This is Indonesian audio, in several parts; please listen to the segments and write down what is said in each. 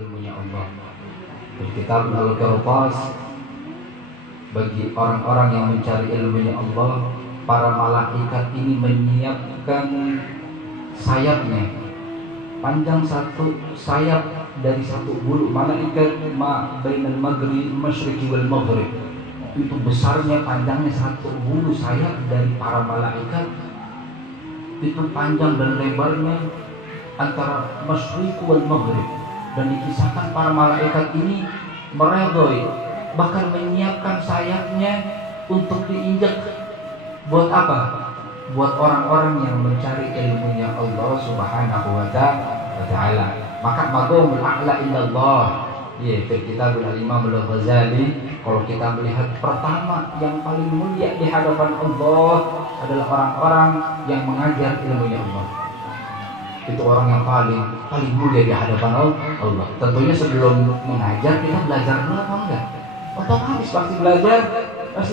ilmunya Allah. Kitab Al-Qur'an, bagi orang-orang yang mencari ilmunya Allah, para malaikat ini menyiapkan sayapnya, panjang satu sayap dari satu bulu. Malaikat bainal maghrib masyriqi wal maghrib, itu besarnya panjangnya satu bulu sayap dari para malaikat. Itu panjang dan lebarnya antara masyriq wal maghrib. Dan dikisahkan para malaikat ini meredoi, bahkan menyiapkan sayapnya untuk diinjak. Buat apa? Buat orang-orang yang mencari ilmunya Allah Subhanahu wa ta'ala. Maka maqamul a'la illallah. Ya, kita bil Imam Al-Ghazali, kalau kita melihat pertama yang paling mulia di hadapan Allah adalah orang-orang yang mengajar ilmunya Allah. Itu orang yang paling mulia di hadapan Allah. Tentunya sebelum mengajar kita belajar dulu apa enggak? Otomatis pasti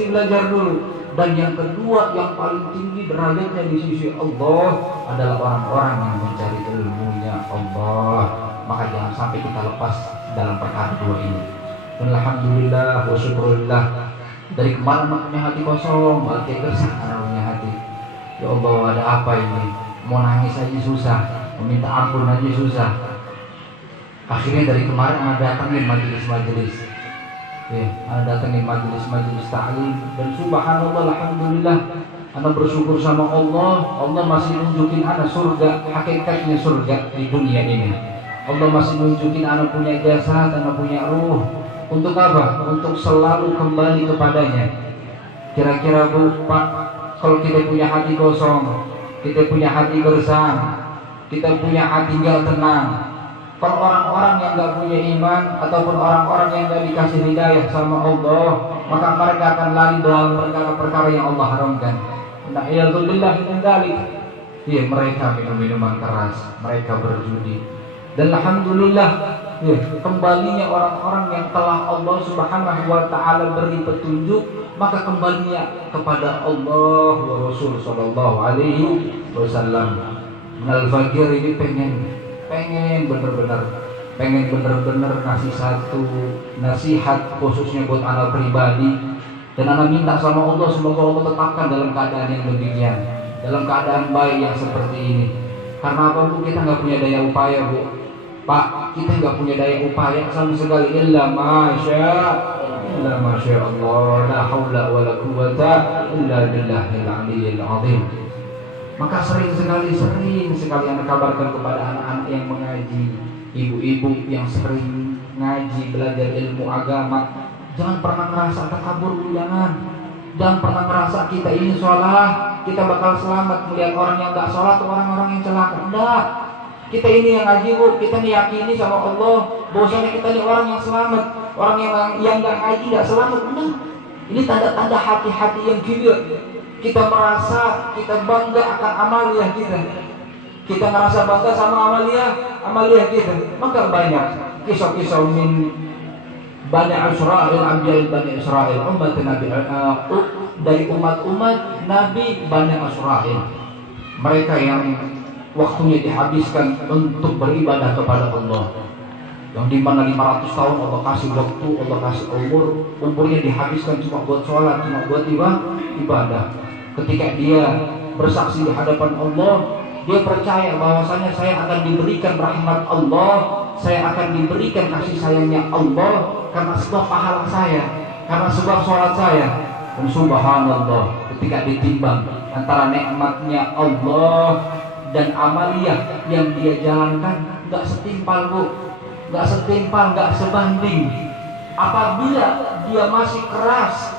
belajar dulu. Dan yang kedua yang paling tinggi derajatnya di sisi Allah adalah orang-orang yang mencari ilmunya Allah. Maka jangan sampai kita lepas dalam perkara dua ini. Dan alhamdulillah wa syukurillah, dari kemarin punya hati kosong, balik gersang karena punya hati. Ya Allah, ada apa ini? Mau nangis aja susah, meminta ampun aja susah. Akhirnya dari kemarin ada datangin majelis-majelis. Ya, ada datangin majelis-majelis ta'lim, dan subhanallah alhamdulillah, ana bersyukur sama Allah. Allah masih nunjukin ana surga, hakikatnya surga di dunia ini. Allah masih nunjukin ana punya jasad, ana punya ruh. Untuk apa? Untuk selalu kembali kepadanya. Kira-kira Bu, Pak, kalau kita punya hati kosong, kita punya hati gersang, kita punya hati gak tenang, kalau orang-orang yang gak punya iman ataupun orang-orang yang gak dikasih hidayah sama Allah, maka mereka akan lari dalam perkara-perkara yang Allah haramkan. Nah, iyadzubillah min dzalik. Ya, mereka minum minuman keras, mereka berjudi. Dan alhamdulillah, ya, kembalinya orang-orang yang telah Allah Subhanahu wa ta'ala beri petunjuk, maka kembalinya kepada Allah wa Rasul sallallahu alaihi wasallam. Al-Fakir ini pengen bener-bener ngasih satu nasihat khususnya buat anak pribadi, dan anak minta sama Allah semoga Allah tetapkan dalam keadaan yang demikian, dalam keadaan baik yang seperti ini. Karena apa Bu? Kita nggak punya daya upaya Bu, Pak, kita nggak punya daya upaya sama sekali. Illa masya Allah, la haula wala quwwata illa billahil aliyyil azim. Maka sering sekali anak kabarkan kepada anak-anak yang mengaji, ibu-ibu yang sering ngaji, belajar ilmu agama, jangan pernah merasa takabur, jangan pernah merasa kita ini sholat, kita bakal selamat melihat orang yang gak sholat atau orang-orang yang celaka. Enggak, kita ini yang ngaji Bu, kita yakini sama Allah bahwasanya kita ini orang yang selamat. Orang yang gak ngaji gak selamat. Enggak, ini tanda-tanda hati-hati yang gila. Kita merasa kita bangga akan amaliyah kita. Kita merasa bangga sama amaliyah kita. Maka banyak kisah-kisah min Bani Israil, Anbiya Bani Israil, umat Nabi, dari umat-umat Nabi Bani Israil. Mereka yang waktunya dihabiskan untuk beribadah kepada Allah, yang dimana 500 tahun Allah kasih waktu, Allah kasih umurnya dihabiskan cuma buat sholat, cuma buat ibadah. Ketika dia bersaksi di hadapan Allah, dia percaya bahwasanya saya akan diberikan rahmat Allah, saya akan diberikan kasih sayangnya Allah karena sebab pahala saya, karena sebab sholat saya. Dan subhanallah, ketika ditimbang antara nikmatnya Allah dan amaliyah yang dia jalankan, gak setimpal Bu, gak sebanding. Apabila dia masih keras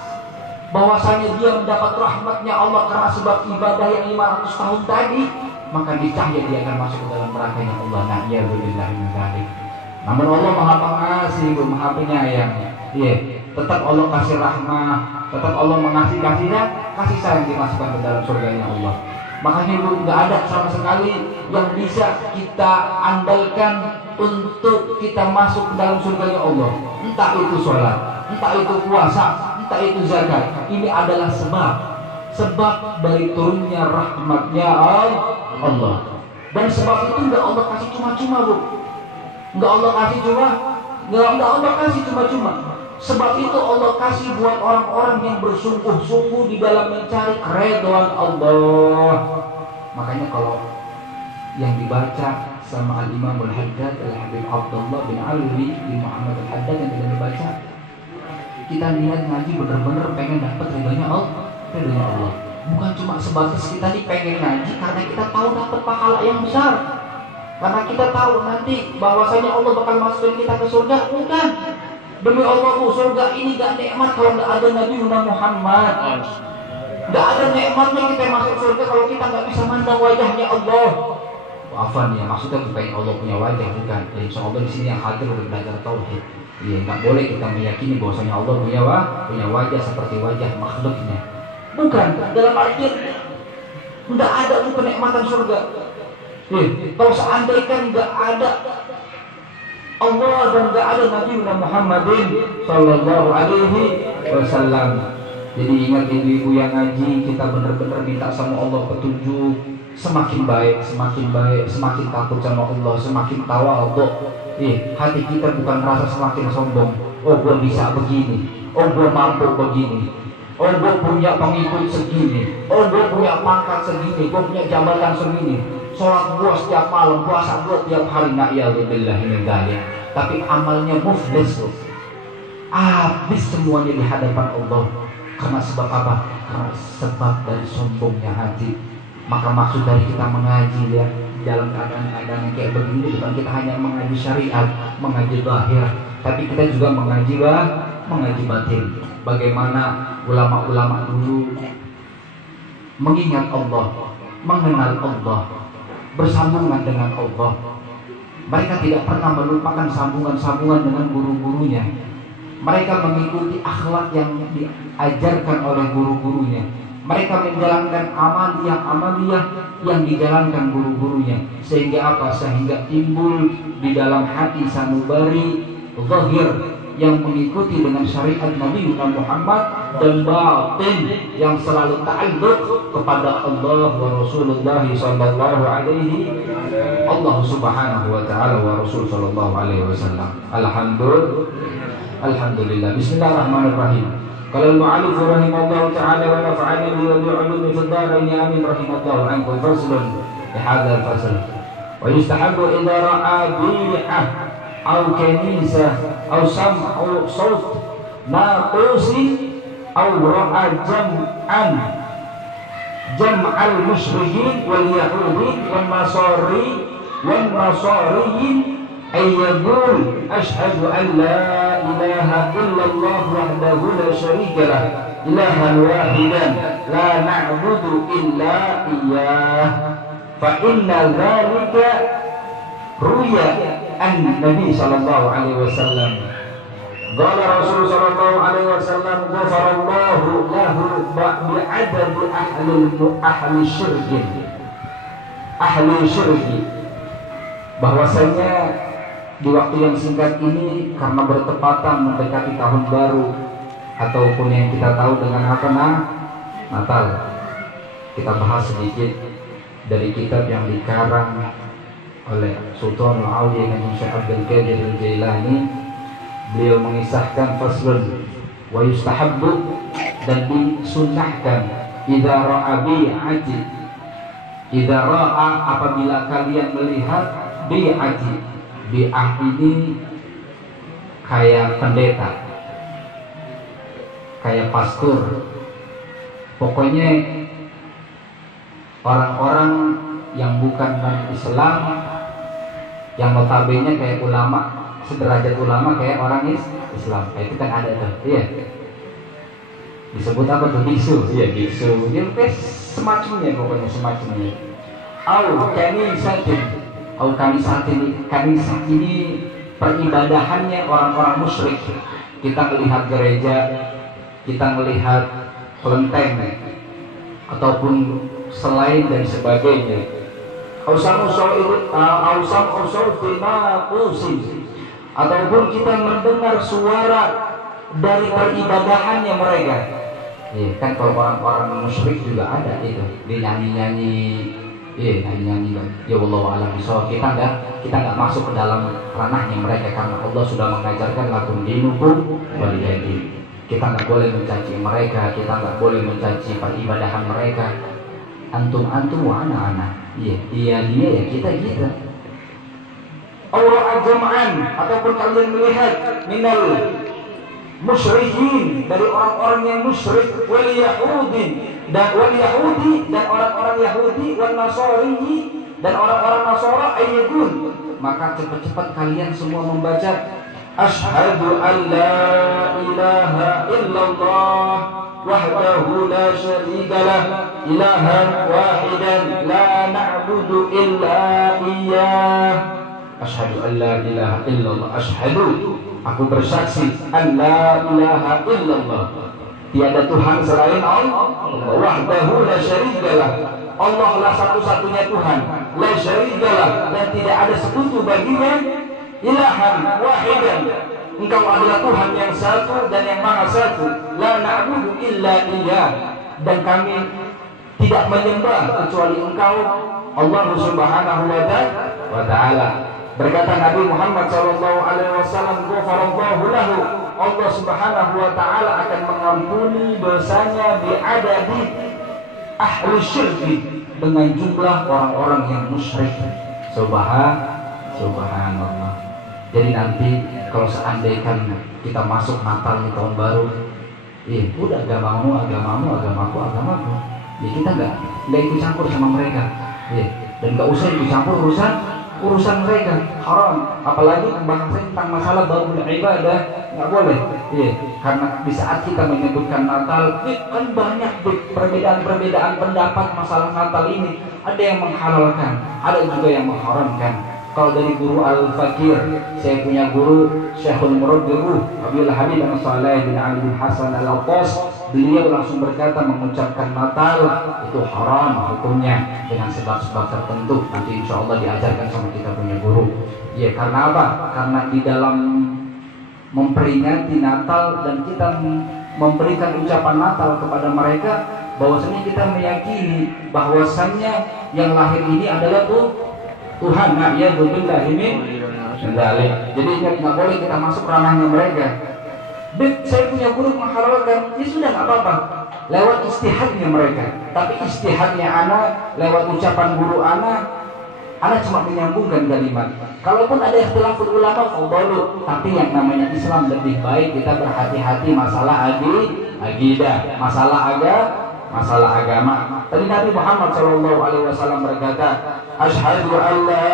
bahwasanya dia mendapat rahmatnya Allah karena sebab ibadah yang 500 tahun tadi, maka niscaya dia akan masuk ke dalam nerakanya Allah. Nah, ya billah min dzalik. Namun Allah Maha Pengasih, Maha Penyayang. Iya, tetap Allah kasih rahmah, tetap Allah mengasihi kasih sayang dimasukkan ke dalam surganya Allah. Makanya Bu, nggak ada sama sekali yang bisa kita andalkan untuk kita masuk ke dalam surganya Allah. Entah itu sholat, entah itu puasa, entah itu zakat. Ini adalah sebab dari turunnya rahmatnya Allah. Dan sebab itu enggak Allah kasih cuma-cuma Bu. Nggak Allah kasih cuma-cuma. Sebab itu Allah kasih buat orang-orang yang bersungguh-sungguh di dalam mencari keridhaan Allah. Makanya kalau yang dibaca sama Al-Imam Al-Haddad Al-Habib Abdullah bin Alwi bin Muhammad Al-Haddad yang tidak dibaca, kita niat ngaji bener-bener pengen dapat ridhonya Allah. Bukan cuma sebatas kita nih pengen ngaji karena kita tahu dapat pahala yang besar, karena kita tahu nanti bahwasanya Allah bakal masukin kita ke surga. Bukan. Demi Allah, surga ini gak nikmat kalau gak ada Nabi Muhammad. Gak ada nikmatnya kita masuk surga kalau kita gak bisa mandang wajahnya Allah. Afan ya, maksudnya bukan Allah punya wajah, bukan. Insya Allah di sini yang hadir udah belajar tauhid. Iya, nggak boleh kita meyakini bahwasanya Allah punya wajah seperti wajah makhluknya. Bukan. Dalam artian nggak ada tuh kenikmatan surga. Kalau seandainya nggak ada Allah dan nggak ada Nabi Muhammadin Sallallahu Alaihi Wasallam. Jadi ingat ibu-ibu yang ngaji, kita benar-benar minta sama Allah petunjuk. Semakin baik, semakin takut sama Allah, semakin tawadhu. Hati kita bukan merasa semakin sombong. Oh, gue bisa begini. Oh, gue mampu begini. Oh, gue punya pengikut segini. Oh, gue punya pangkat segini. Gue punya jabatan segini. Sholat gue setiap malam, puasa gue tiap hari. Na'iyadzubillah min dzalik. Tapi amalnya muflis. Habis semuanya di hadapan Allah. Karena sebab apa? Karena sebab dari sombongnya hati. Maka maksud dari kita mengaji ya dalam keadaan-keadaan yang kayak begini bukan kita hanya mengaji syariat, mengaji zahir, tapi kita juga mengaji batin. Bagaimana ulama-ulama dulu mengingat Allah, mengenal Allah, bersambungan dengan Allah. Mereka tidak pernah melupakan sambungan-sambungan dengan guru-gurunya. Mereka mengikuti akhlak yang diajarkan oleh guru-gurunya. Mereka menjalankan amaliyah yang dijalankan guru-gurunya. Sehingga apa? Sehingga timbul di dalam hati sanubari zahir yang mengikuti dengan syariat Nabi Muhammad, dan batin yang selalu ta'alluq kepada Allah wa Rasulullah sallallahu alaihi Allah subhanahu wa ta'ala wa Rasul sallallahu alaihi wasallam. Alhamdulillah. Bismillahirrahmanirrahim. Qala al-mu'allif rahimahullah ta'ala wa nafa'ana bi ulumi fid dharain amin rahimallahu ankum. Faslun fi hadha al-fasl. Wa yustahabbu idza ra'a bi'ah aw kanisa aw sam'u sawt naqusi aw ra'a jam'al musyrikin wal yahudi wal nasariyin ayyaqul ashhadu an la ilaha illallah wahdahu la syarika lah ilahan wahidan la na'budu illa iyyah fa inna dzalika ruya an Nabi sallallahu alaihi wasallam qala Rasul sallallahu alaihi wasallam ghafarallahu lahu bi'adadi ahli syirki bahwasanya di waktu yang singkat ini karena bertepatan mendekati tahun baru ataupun yang kita tahu dengan apa Natal, kita bahas sedikit dari kitab yang dikarang oleh Sultan Al-Auliya dan Syekh Abdul Qadir Al-Jailani. Beliau mengisahkan faslun wa yustahabbu, dan disunnahkan idza ra'a bi'ati, idza ra'a apabila kalian melihat bi'ati. Bi'ah ini kayak pendeta, kayak pastor, pokoknya orang-orang yang bukan non-Islam, yang notabene kayak ulama, sederajat ulama kayak orang Islam. Kayak itu kan ada tuh, iya. Disebut apa tuh? Biksu, iya biksu. Dia kayak semacamnya, pokoknya semacamnya. Kanisah ini peribadahannya orang-orang musyrik. Kita melihat gereja, kita melihat kelenteng ataupun selain dan sebagainya. Ataupun kita mendengar suara dari peribadahannya mereka. Ya, kan kalau orang-orang musyrik juga ada itu, dia nyanyi-nyanyi Iya, nyanyi-nyanyi kan. Ya Allah alam bisawab. Kita nggak masuk ke dalam ranahnya mereka karena Allah sudah mengajarkan lakum dinukum waliyadin. Kita nggak boleh mencaci mereka, kita nggak boleh mencaci peribadahan mereka. Antum wa ana. Iya, dia ya kita. Allah ajma'an ataupun kalian melihat minal musyrikin dari orang-orang yang musyrik wal yahudi dan orang-orang Yahudi wal nasari dan orang-orang Nasara ayyun, maka cepat-cepat kalian semua membaca asyhadu an la ilaha illallah wahdahu la syarika lah ilahan wahidan la na'budu illa iyyah. Asyhadu an la ilaha illallah, asyhadu, aku bersaksi an la ilaha illallah, tiada Tuhan selain Allah, wahdahu la syarikalah, Allah lah satu-satunya Tuhan, la syarikalah, dan tidak ada sekutu baginya, ilahan wahidan, engkau adalah Tuhan yang satu dan yang maha satu, la na'budu illa iyyah, dan kami tidak menyembah kecuali engkau Allah subhanahu wa ta'ala. Berkata Nabi Muhammad SAW, ghafarallahu lahu, Allah subhanahu wa ta'ala akan mengampuni dosanya bi'adadi ahli syirki, dengan jumlah orang-orang yang musyrik. Subhanallah. Jadi nanti kalau seandainya kita masuk Natal di tahun baru, udah agamamu, agamaku, ya kita nggak ikut campur sama mereka, dan nggak usah ikut campur urusan mereka, haram. Apalagi membahas tentang masalah babul ibadah, nggak boleh. Karena di saat kita menyebutkan Natal, kan banyak perbedaan pendapat masalah Natal ini. Ada yang menghalalkan, ada juga yang mengharamkan. Kalau dari guru Al-Fakir, saya punya guru Syekhul Murabbiruh Abdul Habib bin Saleh bin Ali bin Hasan Al-Attas, beliau langsung berkata mengucapkan Natal itu haram hukumnya dengan sebab-sebab tertentu. Nanti insya Allah diajarkan sama kita punya guru. Karena apa? Karena di dalam memperingati Natal dan kita memberikan ucapan Natal kepada mereka, bahwasanya kita meyakini bahwasannya yang lahir ini adalah Tuhan. Ya billahi min dzalik. Jadi nggak boleh kita masuk ranahnya mereka. Saya punya guru menghalalkan, ya sudah nggak apa-apa, lewat istihadnya mereka. Tapi istihadnya anak lewat ucapan guru anak cuma menyambungkan kalimat. Kalaupun ada ikhtilaful ulama, fadhalu, tapi yang namanya Islam lebih baik kita berhati-hati masalah aqidah, masalah agama. Tadi Nabi Muhammad SAW berkata, asyhadu an la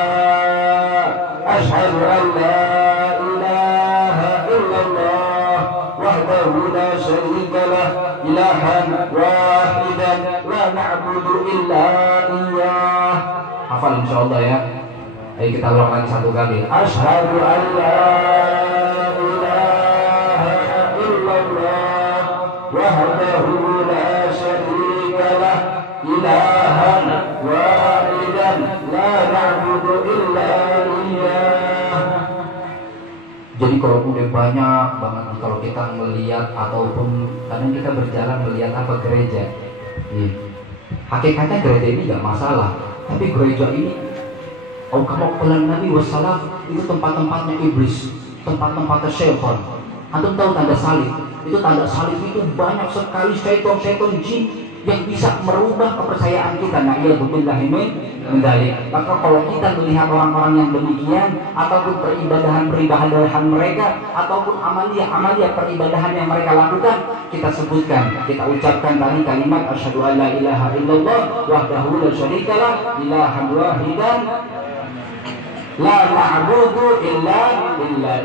ilaha illallah wahdahu la syarikalah ilahan wahidan la na'budu illa iyyah. Hafal insyaallah ya. Ayo kita ulang lagi satu kali. Asyhadu an la ilaha illallah wahdahu la syarikalah ilahan wahidan la na'budu illa iyyah. Jadi kalau udah banyak banget, kalau kita melihat ataupun kadang kita berjalan melihat apa gereja, hakikatnya gereja ini nggak masalah, tapi gereja ini kama qala Nabi wassalaf, itu tempat-tempatnya iblis, tempat-tempatnya syaitan. Antum tahu tanda salib? Itu tanda salib itu banyak sekali syaitan jin yang bisa merubah kepercayaan kita. Nah, iya billahi min dzalik. Maka kalau kita melihat orang-orang yang demikian, ataupun peribadahan mereka, ataupun amalia peribadahan yang mereka lakukan, kita sebutkan, kita ucapkan tadi kalimat asyhadu an la ilaha illallah wahdahu la syarikalah ilahan wahidan la na'budu illa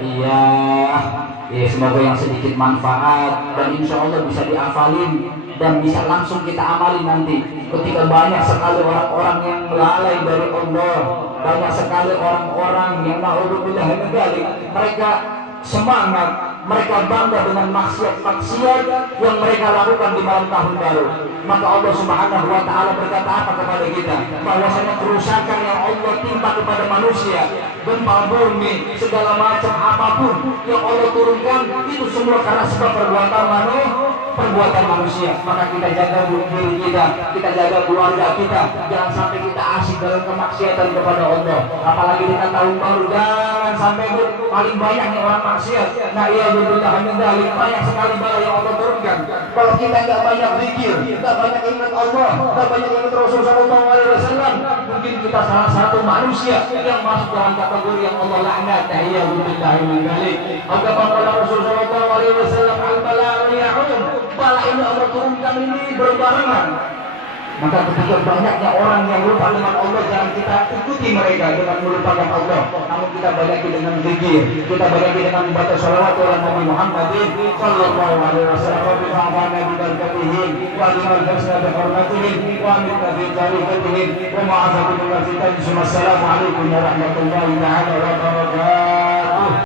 iyyah. Semoga yang sedikit manfaat dan insya Allah bisa diafalin dan bisa langsung kita amali nanti. Ketika banyak sekali orang-orang yang lalai dari Allah, banyak sekali orang-orang yang na'udzubillah min dzalik, mereka semangat, mereka bangga dengan maksiat-maksiat yang mereka lakukan di malam tahun baru. Maka Allah subhanahu wa ta'ala berkata apa kepada kita? Bahwasanya kerusakan yang Allah timpa kepada manusia, gempa bumi, segala macam apapun yang Allah turunkan, itu semua karena sebab perbuatan perbuatan manusia. Maka kita jaga diri kita jaga keluarga kita, jangan sampai kita asik dalam kemaksiatan kepada Allah. Apalagi dengan tahun baru, jangan sampai paling banyak nih orang maksiat. Nah iya betul, banyak sekali bala yang Allah turunkan. Kalau kita nggak banyak zikir, nggak banyak ingat Allah, nggak banyak ingat Rasul Sallallahu Alaihi Wasallam, mungkin kita salah satu manusia yang masuk dalam kategori yang Allah laknat. Nah iya betul, maka kalau Rasul Sallallahu Alaihi Wasallam al-bala'u ya'um, bala ini Allah turunkan ini berbarengan. Maka ketika banyaknya orang yang lupa dengan Allah, jangan kita ikuti mereka dengan melupakan Allah. Namun kita banyaki dengan zikir, kita banyaki dengan membaca shalawat ala Nabi Muhammadin sallallahu alaihi wasallam. Rabbi fa'afana bi barakatihim wa liman hasna bi hurmatihim wa aminna bi tarikatihim wa ma'azakum fi tajisum. Assalamu alaikum warahmatullahi ta'ala wabarakatuh.